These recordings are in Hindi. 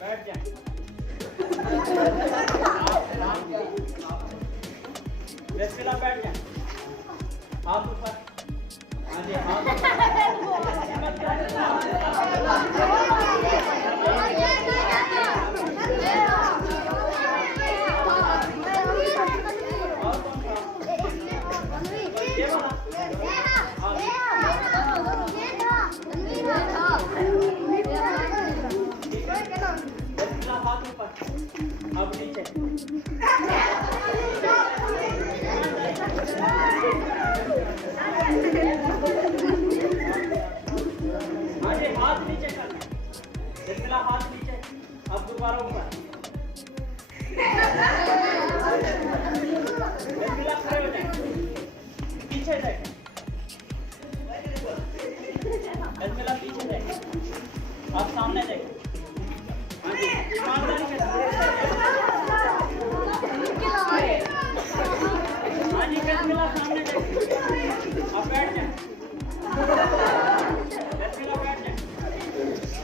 बैठ जाए। बिस्मिल्लाह, बैठ जाए। हाथ ऊपर। हाँ जी, हाथ हाथ ऊपर। अब नीचे। आगे हाथ नीचे करना। बिस्मिल्लाह, हाथ नीचे। अब दोबारा ऊपर। बिस्मिल्लाह, खड़े हो जाए। पीछे देखें। बिस्मिल्लाह, पीछे देखें। अब सामने देखें। हाँ जी, ईमानदारी के साथ। हाँ जी, बिस्मिल्लाह, सामने देखें। अब बैठ जाए। बिस्मिल्लाह, बैठ जाए।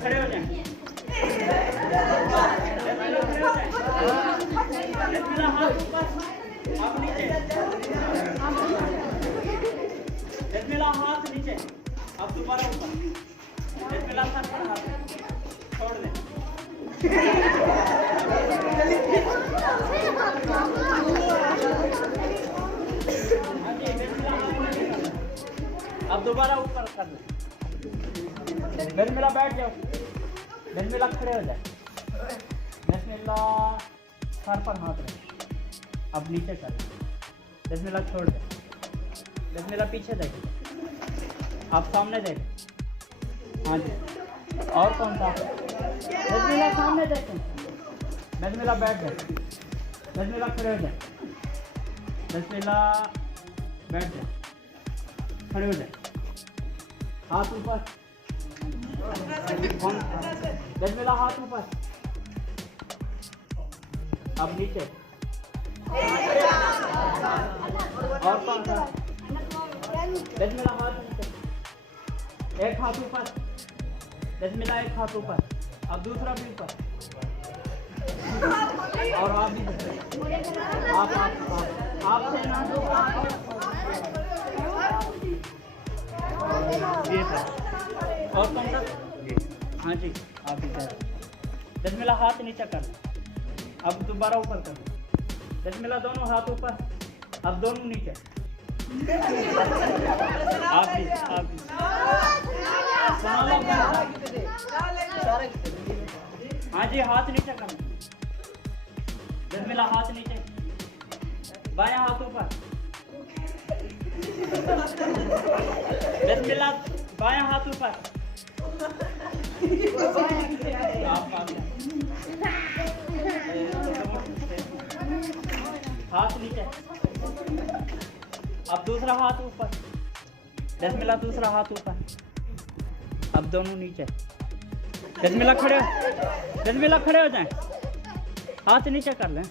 खड़े हो जाए। बिस्मिल्लाह, खड़े हो जाए। बिस्मिल्लाह, हाथ ऊपर। अब नीचे। बिस्मिल्लाह, हाथ नीचे। अब दोबारा ऊपर। बिस्मिल्लाह, सर पर हाथ छोड़ दें। अब दोबारा ऊपर कर दो। बिस्मिल्लाह, बैठ जाओ। बिस्मिल्लाह, खड़े हो जाए। बिस्मिल्लाह, सर पर हाथ रखें। अब नीचे कर। बिस्मिल्लाह, छोड़ दे। बिस्मिल्लाह, पीछे देखें। आप सामने देखें। हाँ जी, और कौन सा? बिस्मिल्लाह, सामने देखें। बिस्मिल्लाह, बैठ जाए। बिस्मिल्लाह, खड़े हो जाए। बिस्मिल्लाह, बैठ जाए। खड़े हो जाए। हाथ ऊपर। बिस्मिल्लाह, हाथ ऊपर। अब नीचे। और कौन सा? बिस्मिल्लाह, हाथ नीचे। एक हाथ ऊपर। बिस्मिल्लाह, एक हाथ ऊपर। अब दूसरा भी ऊपर। और आप भी आप से ना दो। ये सर। और कौन सा? हाँ जी, आप भी सर। बिस्मिल्लाह, हाथ नीचे कर। अब दोबारा ऊपर कर। बिस्मिल्लाह, दोनों हाथ ऊपर। अब दोनों नीचे। आप भी। हाँ जी, हाथ नीचे कर। बिस्मिल्लाह, हाथ नीचे। बायां हाथ ऊपर। बिस्मिल्लाह, बायां हाथ ऊपर। हाथ नीचे। अब दूसरा हाथ ऊपर। बिस्मिल्लाह, दूसरा हाथ ऊपर। अब दोनों नीचे। बिस्मिल्लाह, खड़े हो। बिस्मिल्लाह, खड़े हो जाएं। हाथ नीचे कर लें।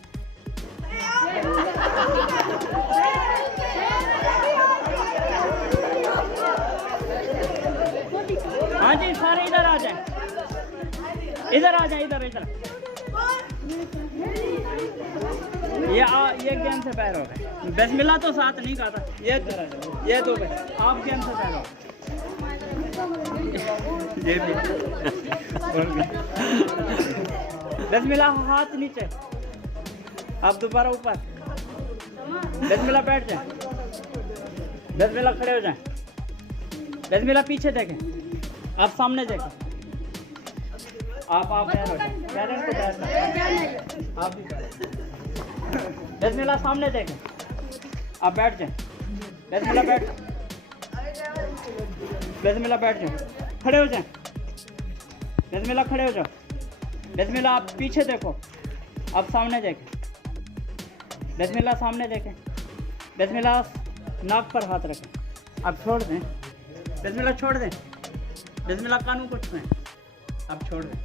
हाँ जी, सारे इधर आ जाएं। इधर आ जाएं। इधर। ये गेम से पैर हो गए। बिस्मिल्लाह तो साथ नहीं कर रहा। ये दो भाई, आप गेम से पैर हो गए। ये भी। बिस्मिल्लाह, हाथ नीचे। आप दोबारा ऊपर। बिस्मिल्लाह, बैठ जाए। बिस्मिल्लाह, खड़े हो जाएं। बिस्मिल्लाह, पीछे देखें। आप सामने देखें। आप पैर हो जाएं। पैरें को पैर। आप भी पैर। बिस्मिल्लाह, सामने देखें। आप बैठ जाएं। बिस्मिल्लाह, बैठ। बिस्मिल्लाह, बैठ जाओ। खड़े हो जाएं। बिस्मिल्लाह, खड़े हो जाओ। बिस्मिल्लाह, आप पीछे देखो। आप सामने देखें। बिस्मिल्लाह, सामने देखें। बिस्मिल्लाह, नाक पर हाथ रखें। अब छोड़ दें। बिस्मिल्लाह, छोड़ दें। बिस्मिल्लाह, कानों को छुएं। अब छोड़ दें।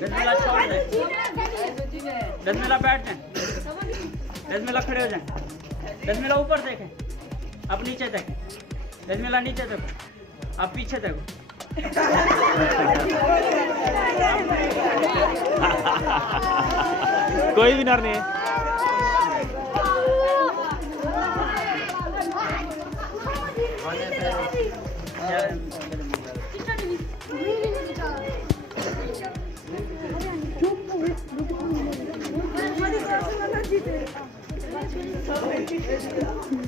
बिस्मिल्लाह, छोड़ दें। बिस्मिल्लाह, बैठ जाएं। बिस्मिल्लाह, खड़े हो जाएं। बिस्मिल्लाह, ऊपर देखें। अब नीचे देखें। बिस्मिल्लाह, नीचे देखो। अब पीछे देखो। कोई विनर नहीं है। Hadi